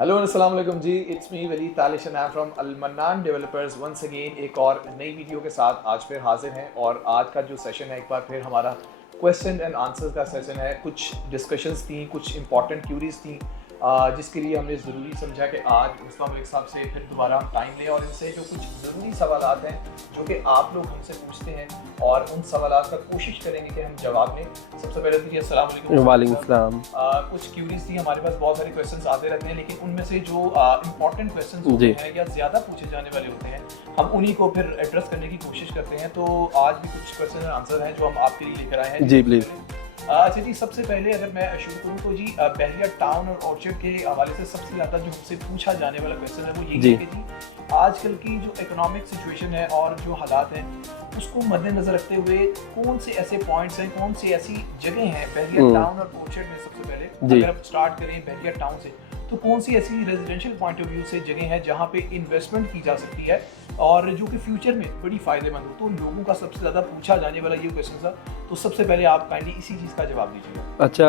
Hello अस्सलाम वालेकुम जी, it's me Wali Talish and I am from Al Mannan developers once again एक और नई वीडियो के साथ आज फिर हाजिर हैं। और आज का जो सेशन है एक बार फिर हमारा क्वेश्चन एंड आंसर्स का सेशन है। कुछ डिस्कशंस थी, कुछ इंपॉर्टेंट क्यूरीज थी जिसके लिए हमने ज़रूरी समझा कि आज मुस्तफा मलिक साहब से फिर दोबारा हम टाइम लें और इनसे जो कुछ ज़रूरी सवालात हैं जो कि आप लोग हमसे पूछते हैं और उन सवालात का कोशिश करेंगे कि हम जवाब दें। सबसे पहले तो जी अस्सलाम वालेकुम। वालेकुम सलाम। कुछ क्यूरीज थी हमारे पास, बहुत सारे क्वेश्चंस आते रहते हैं, लेकिन उनमें से जो इंपॉर्टेंट क्वेश्चंस होते हैं या ज़्यादा पूछे जाने वाले होते हैं हम उन्हीं को फिर एड्रेस करने की कोशिश करते हैं। तो आज भी कुछ क्वेश्चन एंड आंसर हैं जो हम आपके लिए लेकर आए हैं। जी प्लीज़। अच्छा जी, सबसे पहले अगर मैं शुरू करूँ तो जी बहरिया टाउन और ऑर्चर्ड के हवाले से सबसे ज़्यादा जो हमसे पूछा जाने वाला क्वेश्चन है वो यही है कि जी आजकल की जो इकोनॉमिक सिचुएशन है और जो हालात हैं उसको मद्देनजर रखते हुए कौन से ऐसे पॉइंट्स हैं, कौन सी ऐसी जगह हैं बहरिया टाउन और ऑर्चर्ड में। सबसे पहले अगर आप स्टार्ट करें बहरिया टाउन से, तो कौन सी ऐसी रेजिडेंशियल पॉइंट ऑफ व्यू से जगह है जहाँ पे इन्वेस्टमेंट की जा सकती है और जो कि फ्यूचर में बड़ी फ़ायदेमंद हो। तो लोगों का सबसे ज़्यादा पूछा जाने वाला ये क्वेश्चन था, तो सबसे पहले आप काइंडली इसी चीज़ का जवाब दीजिए। अच्छा,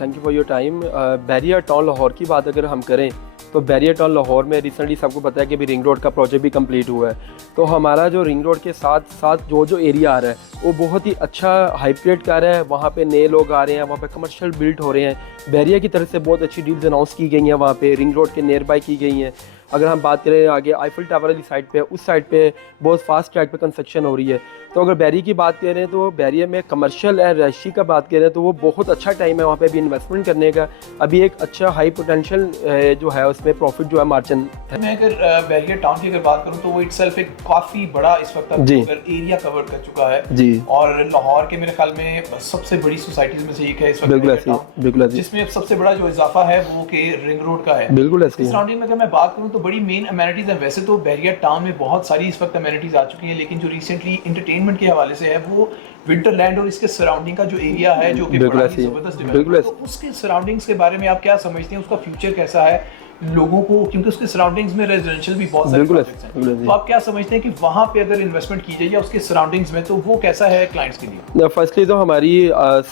thank you for your time. Bahria town Lahore की बात अगर हम करें तो बहरिया टाउन लाहौर में रिसेंटली सबको पता है कि अभी रिंग रोड का प्रोजेक्ट भी कंप्लीट हुआ है। तो हमारा जो रिंग रोड के साथ साथ जो एरिया आ रहा है वो बहुत ही अच्छा हाइपरेट कर रहा है। वहाँ पे नए लोग आ रहे हैं, वहाँ पे कमर्शियल बिल्ड हो रहे हैं। बहरिया की तरफ से बहुत अच्छी डील्स अनाउंस की गई हैं, वहाँ पे रिंग रोड के नियर बाय की गई हैं। अगर हम बात करें आगे आईफिल टावर वाली साइड पे, उस साइड पे बहुत फास्ट ट्रैक पे कंस्ट्रक्शन हो रही है। तो अगर बहरिया की बात करें तो बहरिया में कमर्शियल एंड रहायशी का बात करें तो वो बहुत अच्छा टाइम है वहाँ पे अभी इन्वेस्टमेंट करने का। अभी एक अच्छा हाई पोटेंशियल जो है उसमें प्रॉफिट जो है मार्जिन है। मैं अगर बहरिया टाउन की अगर बात करूँ तो वो इटसेल्फ एक काफ़ी बड़ा इस वक्त एरिया कवर कर चुका है जी। और लाहौर के मेरे ख्याल में सबसे बड़ी सोसाइटीज में से एक है इस वक्त, बिल्कुल, जिसमें सबसे बड़ा जो इजाफा है वो के रिंग रोड का है। बिल्कुल ऐसे सराउंडिंग में अगर मैं बात करूँ तो बड़ी मेन अमेनिटीज़ हैं। वैसे तो बहरिया टाउन में बहुत सारी इस वक्त अमेनिटीज़ आ चुकी हैं, लेकिन जो रिसेंटली एंटरटेनमेंट के हवाले से है वो विंटरलैंड और इसके सराउंडिंग का जो एरिया है जो कि बड़ा ही ज़बरदस्त डेवलपमेंट है। तो उसके सराउंडिंग्स के बारे में आप क्या समझते हैं, उसका फ्यूचर कैसा है लोगों को, क्योंकि उसके सराउंडिंग्स में रेजिडेंशियल भी बहुत सारे प्रोजेक्ट्स हैं। तो आप क्या समझते हैं कि वहाँ पे अगर इन्वेस्टमेंट की जाए या उसके सराउंडिंग्स में, तो वो कैसा है क्लाइंट्स के लिए? फर्स्टली तो हमारी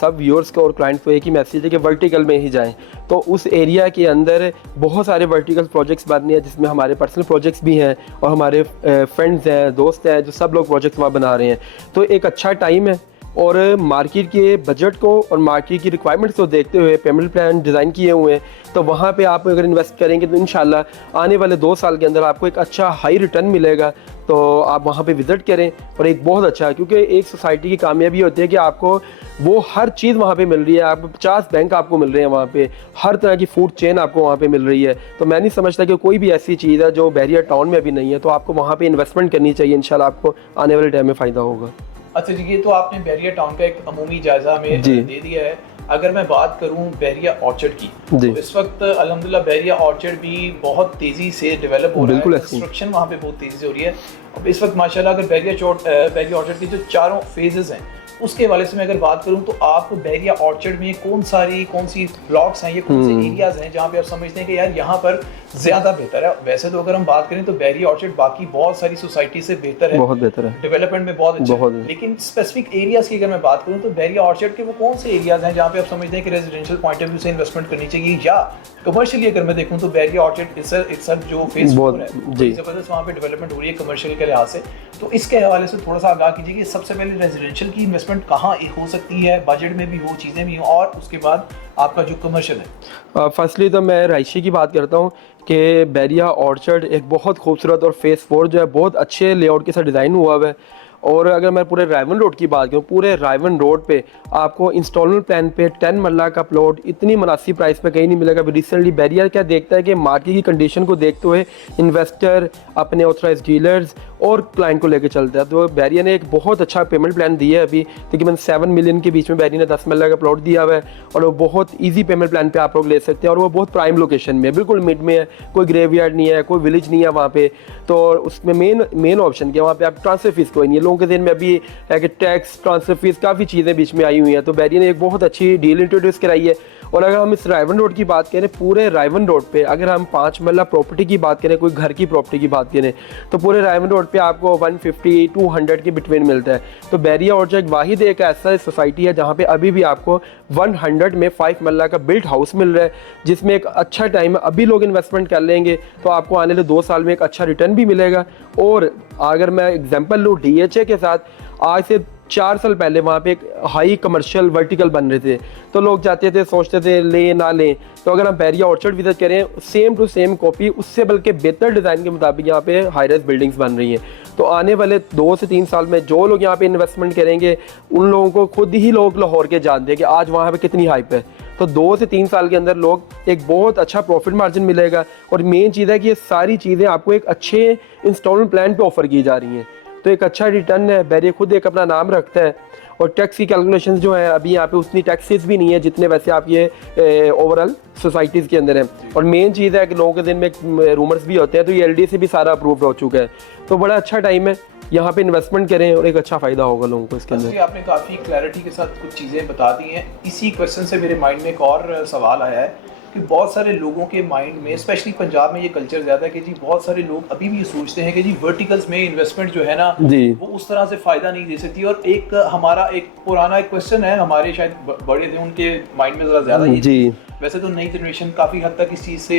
सब व्यूअर्स को और क्लाइंट्स को एक ही मैसेज है कि वर्टिकल में ही जाएं। तो उस एरिया के अंदर बहुत सारे वर्टिकल प्रोजेक्ट्स बन रहे हैं जिसमें हमारे पर्सनल प्रोजेक्ट्स भी हैं और हमारे फ्रेंड्स हैं, दोस्त हैं, जो सब लोग प्रोजेक्ट्स वहाँ बना रहे हैं। तो एक अच्छा टाइम है और मार्केट के बजट को और मार्केट की रिक्वायरमेंट्स को देखते हुए पेमेंट प्लान डिज़ाइन किए हुए हैं। तो वहाँ पे आप अगर इन्वेस्ट करेंगे तो इंशाल्लाह आने वाले 2 साल के अंदर आपको एक अच्छा हाई रिटर्न मिलेगा। तो आप वहाँ पे विज़िट करें और एक बहुत अच्छा, क्योंकि एक सोसाइटी की कामयाबी होती है कि आपको वो हर चीज़ वहाँ पे मिल रही है। आपको 50 बैंक आपको मिल रहे हैं वहाँ पे, हर तरह की फूड चेन आपको वहाँ पे मिल रही है। तो मैं नहीं समझता कि कोई भी ऐसी चीज़ है जो बहरिया टाउन में अभी नहीं है। तो आपको वहाँ पे इन्वेस्टमेंट करनी चाहिए, इंशाल्लाह आपको आने वाले टाइम में फ़ायदा होगा। अच्छा जी, ये तो आपने बहरिया टाउन का एक अमूमी जायजा हमें दे दिया है। अगर मैं बात करूं बहरिया ऑर्चर्ड की, तो इस वक्त अल्हम्दुलिल्लाह बहरिया ऑर्चर्ड भी बहुत तेज़ी से डेवलप हो रहा है। कंस्ट्रक्शन वहाँ पे बहुत तेज़ी से हो रही है। अब इस वक्त माशाल्लाह अगर बहरिया ऑर्चर्ड की जो 4 फेजेस हैं उसके हवाले से मैं अगर बात करूं तो आप बहरिया ऑर्चर्ड में कौन सी प्लॉट्स हैं, ये कौन से एरियाज हैं जहाँ पे आप समझते हैं कि यार यहाँ पर ज़्यादा बेहतर है? वैसे तो अगर हम बात करें तो बहरिया ऑर्चर्ड बाकी बहुत सारी सोसाइटी से बेहतर है, बहुत बेहतर है, डेवलपमेंट में बहुत अच्छा है। लेकिन स्पेसिफिक एरियाज की अगर मैं बात करूँ तो बहरिया ऑर्चर्ड के वो कौन से एरियाज हैं जहाँ पे आप समझते हैं कि रेजिडेंशियल पॉइंट ऑफ व्यू से इन्वेस्टमेंट करनी चाहिए, या कमर्शियली अगर मैं देखूँ तो बहरिया ऑर्चर्ड इट्सल्फ जो फेज 4 है ज़बरदस्त वहाँ पे डेवलपमेंट हो रही है कमर्शियल के लिहाज से। तो इसके हवाले से थोड़ा सा आगाह कीजिए कि सबसे पहले रेजिडेंशियल की इन्वेस्टमेंट कहाँ हो सकती है, बजट में भी हो, चीज़ें भी हो, और उसके बाद आपका जो कमर्शियल है। फर्स्टली तो मैं रहायशी की बात करता हूँ कि बहरिया ऑर्चर्ड एक बहुत खूबसूरत और फेस 4 जो है बहुत अच्छे लेआउट के साथ डिज़ाइन हुआ हुआ है। और अगर मैं पूरे रायवन रोड की बात करूँ, पूरे रायवन रोड पे आपको इंस्टॉलमेंट प्लान पे 10 मरला का प्लॉट इतनी मुनासिब प्राइस पे कहीं नहीं मिलेगा। रिसेंटली बहरिया क्या देखता है कि मार्केट की कंडीशन को देखते हुए इन्वेस्टर अपने ऑथराइज डीलर्स और क्लाइंट को लेकर चलता है। तो बहरिया ने एक बहुत अच्छा पेमेंट प्लान दिया है। अभी तकरीबन 7 मिलियन के बीच में बहरिया ने 10 मरला का प्लॉट दिया हुआ है और वो बहुत ईजी पेमेंट प्लान पे आप लोग ले सकते हैं। और वो बहुत प्राइम लोकेशन में है, बिल्कुल मिड में है, कोई ग्रेवयार्ड नहीं है, कोई विलेज नहीं है वहाँ पे। तो उसमें मेन ऑप्शन क्या, वहाँ पे आप ट्रांसफर फीस कोई नहीं है। लोगों के दिन में अभी है कि टैक्स, ट्रांसफर फीस, काफ़ी चीज़ें बीच में आई हुई हैं। तो बहरिया ने एक बहुत अच्छी डील इंट्रोड्यूस कराई है। और अगर हम इस रायवन रोड की बात करें, पूरे रायवन रोड पे अगर हम 5 मरला प्रॉपर्टी की बात करें, कोई घर की प्रॉपर्टी की बात करें, तो पूरे रायवन रोड रोड पे आपको 150-200 के बिटवीन मिलता है। तो बैरिया ऑर्चर्ड वाहिद एक ऐसा सोसाइटी है जहाँ पे अभी भी आपको 100 में 5 मरला का बिल्ट हाउस मिल रहा है, जिसमें एक अच्छा टाइम है। अभी लोग इन्वेस्टमेंट कर लेंगे तो आपको आने वाले 2 साल में एक अच्छा रिटर्न भी मिलेगा। और अगर मैं एग्जांपल लूँ DHA के साथ, आज से 4 साल पहले वहाँ पे एक हाई कमर्शियल वर्टिकल बन रहे थे, तो लोग जाते थे सोचते थे ले ना लें। तो अगर हम बैरिया ऑर्चर्ड विजिट करें, सेम टू सेम कॉपी, उससे बल्कि बेहतर डिज़ाइन के मुताबिक यहाँ पे हाई राइज बिल्डिंग्स बन रही हैं। तो आने वाले 2 से 3 साल में जो लोग यहाँ पे इन्वेस्टमेंट करेंगे, उन लोगों को खुद ही लोग लाहौर के जानते हैं कि आज वहाँ पे कितनी हाइप है। तो 2 से 3 साल के अंदर लोग एक बहुत अच्छा प्रॉफिट मार्जिन मिलेगा। और मेन चीज़ है कि ये सारी चीज़ें आपको एक अच्छे इंस्टॉलमेंट प्लान पे ऑफर की जा रही हैं, तो एक अच्छा रिटर्न है। बैरिया खुद एक अपना नाम रखता है। और टैक्स की कैलकुलेशंस जो है अभी यहाँ पे उतनी टैक्सेस भी नहीं है जितने वैसे आप ये ओवरऑल सोसाइटीज़ के अंदर हैं। और मेन चीज़ है कि लोगों के दिन में रूमर्स भी होते हैं, तो ये LD से भी सारा अप्रूव हो चुका है। तो बड़ा अच्छा टाइम है, यहाँ पे इन्वेस्टमेंट करें और एक अच्छा फ़ायदा होगा लोगों को इसके अंदर। आपने काफ़ी क्लैरिटी के साथ कुछ चीज़ें बता दी हैं। इसी क्वेश्चन से मेरे माइंड में एक और सवाल आया है कि बहुत सारे लोगों के माइंड में, स्पेशली पंजाब में ये कल्चर ज़्यादा है कि जी बहुत सारे लोग अभी भी ये सोचते हैं कि जी वर्टिकल्स में इन्वेस्टमेंट जो है ना वो उस तरह से फ़ायदा नहीं दे सकती। और एक हमारा एक पुराना एक क्वेश्चन है, हमारे शायद बड़े थे उनके माइंड में ज़रा ज़्यादा ये, वैसे तो नई जनरेशन काफ़ी हद तक इस चीज़ से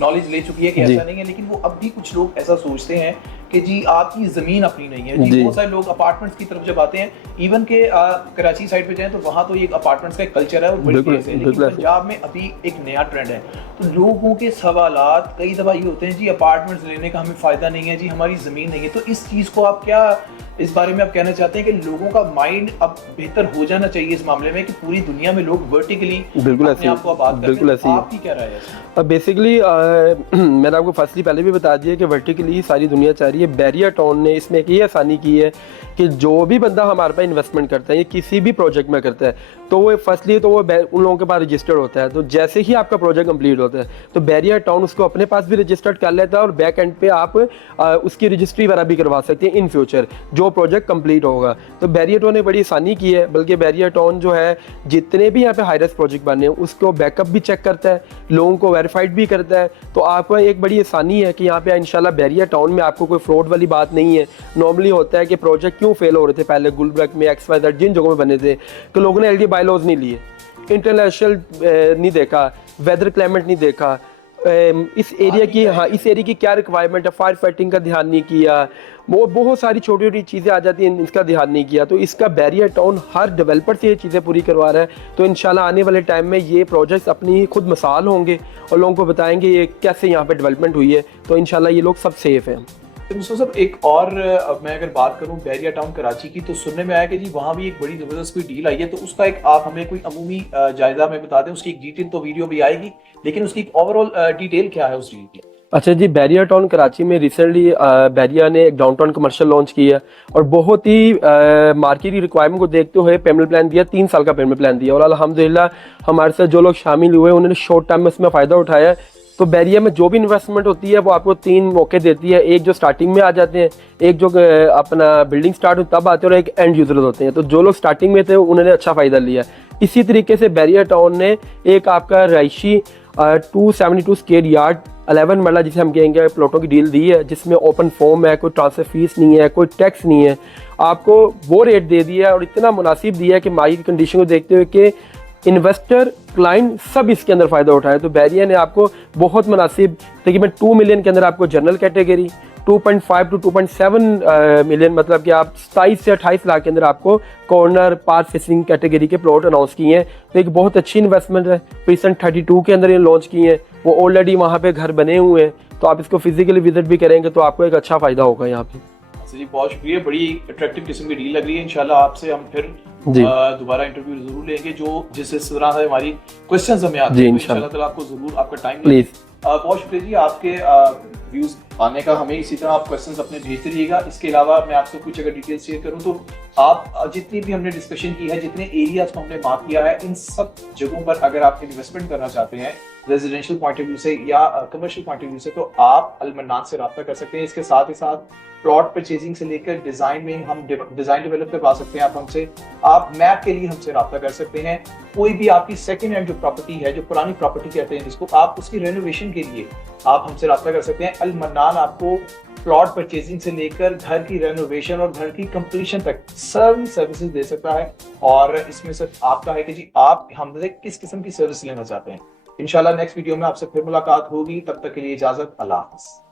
नॉलेज ले चुकी है कि ऐसा नहीं है, लेकिन वो अब भी कुछ लोग ऐसा सोचते हैं कि जी आपकी ज़मीन अपनी नहीं है। जी बहुत सारे लोग अपार्टमेंट्स की तरफ जब आते हैं, इवन के कराची साइड पे जाएं तो वहाँ तो ये अपार्टमेंट्स का एक कल्चर है और बड़ी प्लेस है, लेकिन पंजाब में अभी एक नया ट्रेंड है। तो लोगों के सवालात कई दफ़ा ये होते हैं जी अपार्टमेंट्स लेने का हमें फ़ायदा नहीं है, जी हमारी ज़मीन नहीं है। तो इस चीज़ को आप क्या, इस बारे में आप कहना चाहते हैं कि लोगों का माइंड अब बेहतर हो जाना चाहिए इस मामले में कि पूरी दुनिया में लोग वर्टिकली अपने आप को आबाद करते हैं? आपकी क्या राय है? अब बेसिकली मैंने आपको फर्स्टली पहले भी बता दिया कि वर्टिकली सारी दुनिया चाह रही है। बैरिया टाउन ने इसमें एक ये आसानी की है कि जो भी बंदा हमारे पास इन्वेस्टमेंट करता है या किसी भी प्रोजेक्ट में करता है, तो वो फर्स्टली तो वो उन लोगों के पास रजिस्टर्ड होता है। तो जैसे ही आपका प्रोजेक्ट कंप्लीट होता है तो बैरिया टाउन उसको अपने पास भी रजिस्टर्ड कर लेता है और बैक एंड पे आप उसकी रजिस्ट्री वगैरह भी करवा सकते हैं इन फ्यूचर जो प्रोजेक्ट कंप्लीट होगा। तो बैरिया टाउन ने बड़ी आसानी की है। बल्कि बैरिया टाउन जो है जितने भी यहाँ पे हाई राइज प्रोजेक्ट बने हैं उसको बैकअप भी चेक करता है, लोगों को वेरीफाइड भी करता है। तो आपको एक बड़ी आसानी है कि यहाँ पे इंशाल्लाह बैरिया टाउन में आपको कोई फ्रॉड वाली बात नहीं है। नॉर्मली होता है कि प्रोजेक्ट क्यों फेल हो रहे थे पहले गुलबर्ग में XYZ जिन जगहों में बने थे, तो लोगों ने LD बायलॉज नहीं लिए, इंटरनेशनल नहीं देखा, वेदर क्लाइमेट नहीं देखा, इस एरिया की इस एरिया की क्या रिक्वायरमेंट है, फायर फाइटिंग का ध्यान नहीं किया, वो बहुत सारी छोटी छोटी चीज़ें आ जाती हैं, इसका ध्यान नहीं किया। तो इसका बैरिया टाउन हर डेवलपर से ये चीज़ें पूरी करवा रहा है। तो इंशाल्लाह आने वाले टाइम में ये प्रोजेक्ट्स अपनी खुद मिसाल होंगे और लोगों को बताएंगे ये कैसे यहाँ पे डेवलपमेंट हुई है। तो इंशाल्लाह ये लोग सब सेफ हैं। मुस्तफा साहब एक और मैं अगर बात करूं बैरिया टाउन कराची की, तो सुनने में आया कि जी वहाँ भी एक बड़ी ज़बरदस्त कोई डील आई है। तो उसका एक आप हमें कोई अमूमी जायजा में बता दें, उसकी एक डिटेल तो वीडियो भी आएगी, लेकिन उसकी ओवरऑल डिटेल क्या है उस डील की? अच्छा जी, बैरिया टाउन कराची में रिसेंटली बैरिया ने एक डाउनटाउन कमर्शियल लॉन्च किया और बहुत ही मार्केट की रिक्वायरमेंट को देखते हुए पेमेंट प्लान दिया, 3 साल का पेमेंट प्लान दिया। और अल्हम्दुलिल्लाह हमारे साथ जो लोग शामिल हुए उन्होंने शॉर्ट टाइम में उसमें फ़ायदा उठाया। तो बैरिया में जो भी इन्वेस्टमेंट होती है वो आपको 3 मौके देती है। एक जो स्टार्टिंग में आ जाते हैं, एक जो अपना बिल्डिंग स्टार्ट हो तब आते हैं, और एक एंड यूजर होते हैं। तो जो लोग स्टार्टिंग में थे उन्होंने अच्छा फ़ायदा लिया। इसी तरीके से बैरिया टाउन ने एक आपका रायशी 272 स्क्वायर यार्ड 11 मरला जिसे हम कहेंगे प्लॉटों की डील दी है, जिसमें ओपन फॉर्म है, कोई ट्रांसफर फीस नहीं है, कोई टैक्स नहीं है। आपको वो रेट दे दिया है और इतना मुनासिब दिया है कि मार्केट की कंडीशन को देखते हुए कि इन्वेस्टर क्लाइंट सब इसके अंदर फ़ायदा उठाए। तो बैरिया ने आपको बहुत मुनासिब तकरीबन 2 मिलियन के अंदर आपको जनरल कैटेगरी, 2.5 to 2.7 मिलियन मतलब कि आप 27 से 28 लाख के अंदर आपको कॉर्नर पार्क फेसिंग कैटेगरी के प्लॉट अनाउंस किए हैं। तो एक बहुत अच्छी इन्वेस्टमेंट है। रिसेंट 32 के अंदर ये लॉन्च किए हैं, वो ऑलरेडी वहाँ पे घर बने हुए हैं। तो आप इसको फिजिकली विजिट भी करेंगे तो आपको एक अच्छा फ़ायदा होगा यहाँ पे। जी बहुत शुक्रिया, बड़ी अट्रैक्टिव किस्म की डील लग रही है। इंशाल्लाह आपसे हम फिर दोबारा इंटरव्यू जरूर लेंगे, जो जिस तरह से हमारी क्वेश्चंस हमें आते हैं। इंशाल्लाह ताला आपको जरूर आपका टाइम प्लीज। बहुत शुक्रिया जी आपके व्यूज आने का। हमें इसी तरह आप क्वेश्चंस अपने भेजते रहिएगा। इसके अलावा मैं आपसे कुछ अगर डिटेल्स शेयर करूं तो आप जितनी भी हमने डिस्कशन की है, जितने एरियाज को हमने मार्क किया है, इन सब जगहों पर अगर आप इन्वेस्टमेंट करना चाहते हैं रेजिडेंशियल पॉइंट ऑफ व्यू से या कमर्शियल पॉइंट ऑफ व्यू से, तो आप अल मन्नान से रब्ता कर सकते हैं। इसके साथ ही साथ प्लॉट परचेजिंग से लेकर डिजाइन में हम डिजाइन डेवलप करवा सकते हैं। आप हमसे, आप मैप के लिए हमसे रब्ता कर सकते हैं। कोई भी आपकी सेकंड हैंड जो प्रॉपर्टी है, जो पुरानी प्रॉपर्टी कहते हैं जिसको, आप उसकी रेनोवेशन के लिए आप हमसे रब्ता कर सकते हैं। अल मन्नान आपको प्लॉट परचेजिंग से लेकर घर की रेनोवेशन और घर की कंप्लीशन तक सभी सर्विसेज दे सकता है। और इसमें सिर्फ आपका है कि जी आप हमसे किस किस्म की सर्विस लेना चाहते हैं। इंशाल्लाह नेक्स्ट वीडियो में आपसे फिर मुलाकात होगी, तब तक के लिए इजाजत, अल्लाह हाफ़िज़।